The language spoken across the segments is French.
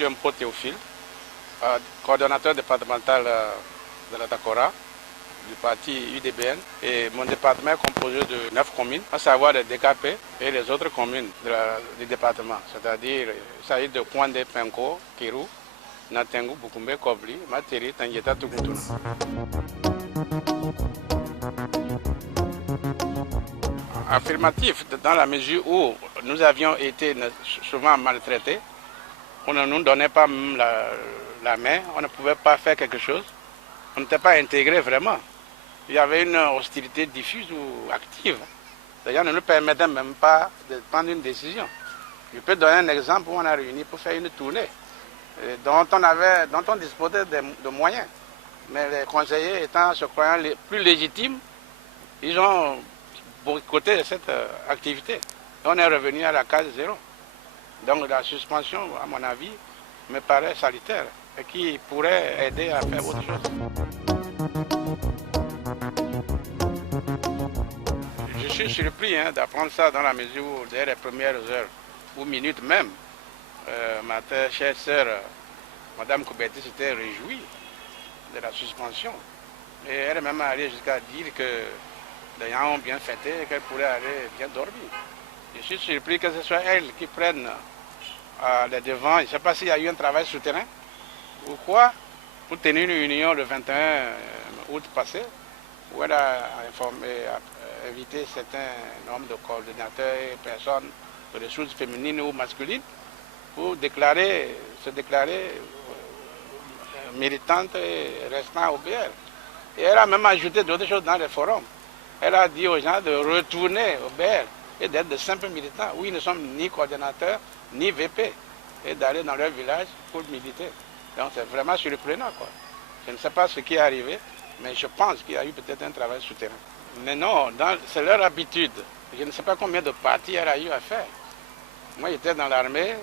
suis un Mpo Théophile, coordonnateur départemental de la Takora, du parti UDBN. Et mon département est composé de 9 communes, à savoir les DKP et les autres communes du département. C'est-à-dire, il s'agit de Kwande, Penko, Kirou, Natengu, Bukumbe, Kobli, Materi, Tangueta, Tukutuna. Affirmatif, dans la mesure où nous avions été souvent maltraités, on ne nous donnait pas même la main, on ne pouvait pas faire quelque chose, on n'était pas intégrés vraiment. Il y avait une hostilité diffuse ou active. D'ailleurs, on ne nous permettait même pas de prendre une décision. Je peux donner un exemple où on a réuni pour faire une tournée dont on disposait de moyens. Mais les conseillers étant, se croyant plus légitimes, ils ont boycotté cette activité. Et on est revenu à la case zéro. Donc la suspension, à mon avis, me paraît salutaire et qui pourrait aider à faire autre chose. Je suis surpris d'apprendre ça dans la mesure où, dès les premières heures ou minutes même, ma chère sœur, Mme Koubetti, s'était réjouie de la suspension. Et elle est même allée jusqu'à dire que les gens ont bien fêté et qu'elle pourrait aller bien dormir. Je suis surpris que ce soit elle qui prenne les devants. Je ne sais pas s'il y a eu un travail souterrain ou quoi, pour tenir une réunion le 21 août passé, où elle a invité certains nombres de coordinateurs et personnes de ressources féminines ou masculines pour se déclarer militante et restant au BR. Et elle a même ajouté d'autres choses dans les forums. Elle a dit aux gens de retourner au BR et d'être de simples militants, où ils ne sont ni coordonnateurs, ni VP, et d'aller dans leur village pour militer. Donc c'est vraiment surprenant, quoi. Je ne sais pas ce qui est arrivé, mais je pense qu'il y a eu peut-être un travail souterrain. Mais non, c'est leur habitude. Je ne sais pas combien de partis elle a eu à faire. Moi, j'étais dans l'armée,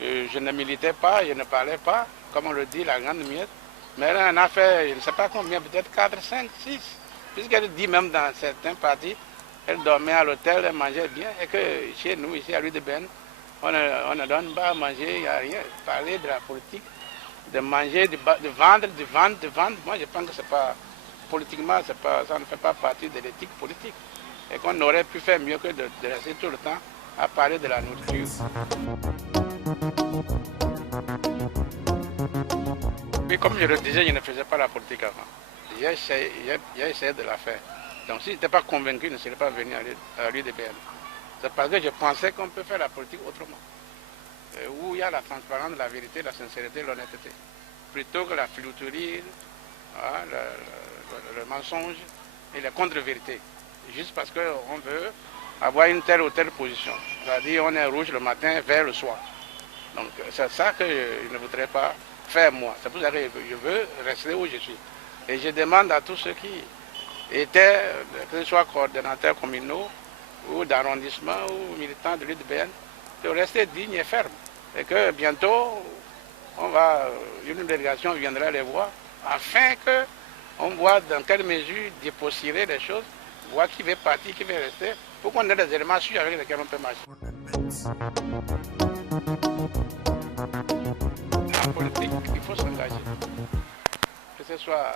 je ne militais pas, je ne parlais pas, comme on le dit, la grande miette. Mais elle en a fait, je ne sais pas combien, peut-être 4, 5, 6. Puisqu'elle dit même dans certains partis, elle dormait à l'hôtel, elle mangeait bien, et que chez nous, ici à l'UDBN, on ne donne pas à manger, il n'y a rien. Parler de la politique, de manger, de vendre, moi je pense que c'est pas, politiquement, ça ne fait pas partie de l'éthique politique. Et qu'on aurait pu faire mieux que de rester tout le temps à parler de la nourriture. Et comme je le disais, je ne faisais pas la politique avant. J'ai essayé de la faire. Donc si je n'étais pas convaincu, je ne serais pas venu à l'UDBN. C'est parce que je pensais qu'on peut faire la politique autrement. Où il y a la transparence, la vérité, la sincérité, l'honnêteté. Plutôt que la filouterie, le mensonge et la contre-vérité. Juste parce qu'on veut avoir une telle ou telle position. C'est-à-dire on est rouge le matin, vert le soir. Donc c'est ça que je ne voudrais pas faire moi. C'est pour ça que je veux rester où je suis. Et je demande à tous ceux qui étaient, que ce soit coordonnateurs communaux ou d'arrondissement ou militants de l'UDBN, de rester dignes et fermes. Et que bientôt, une délégation viendra les voir afin qu'on voit dans quelle mesure dépossiller les choses, voir qui veut partir, qui veut rester, pour qu'on ait des éléments sûrs avec lesquels on peut marcher. En politique, il faut s'engager, que ce soit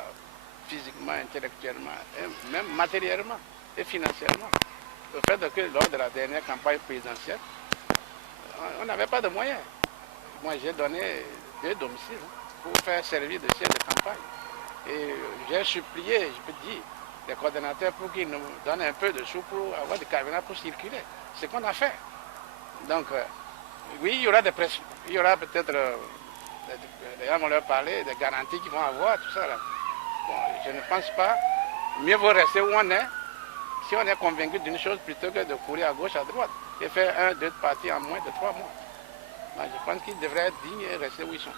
physiquement, intellectuellement, et même matériellement et financièrement. Le fait que lors de la dernière campagne présidentielle, on n'avait pas de moyens. Moi, j'ai donné 2 domiciles pour faire servir de siège de campagne. Et j'ai supplié, je peux dire, les coordonnateurs pour qu'ils nous donnent un peu de sous pour avoir des camions pour circuler. C'est ce qu'on a fait. Donc, oui, il y aura des pressions. Il y aura peut-être, les gens vont leur parler, des garanties qu'ils vont avoir, tout ça. Là. Bon, je ne pense pas. Mieux vaut rester où on est, si on est convaincu d'une chose, plutôt que de courir à gauche, à droite, et faire 1, 2 parties en moins de 3 mois. Donc, je pense qu'ils devraient être dignes et rester où ils sont.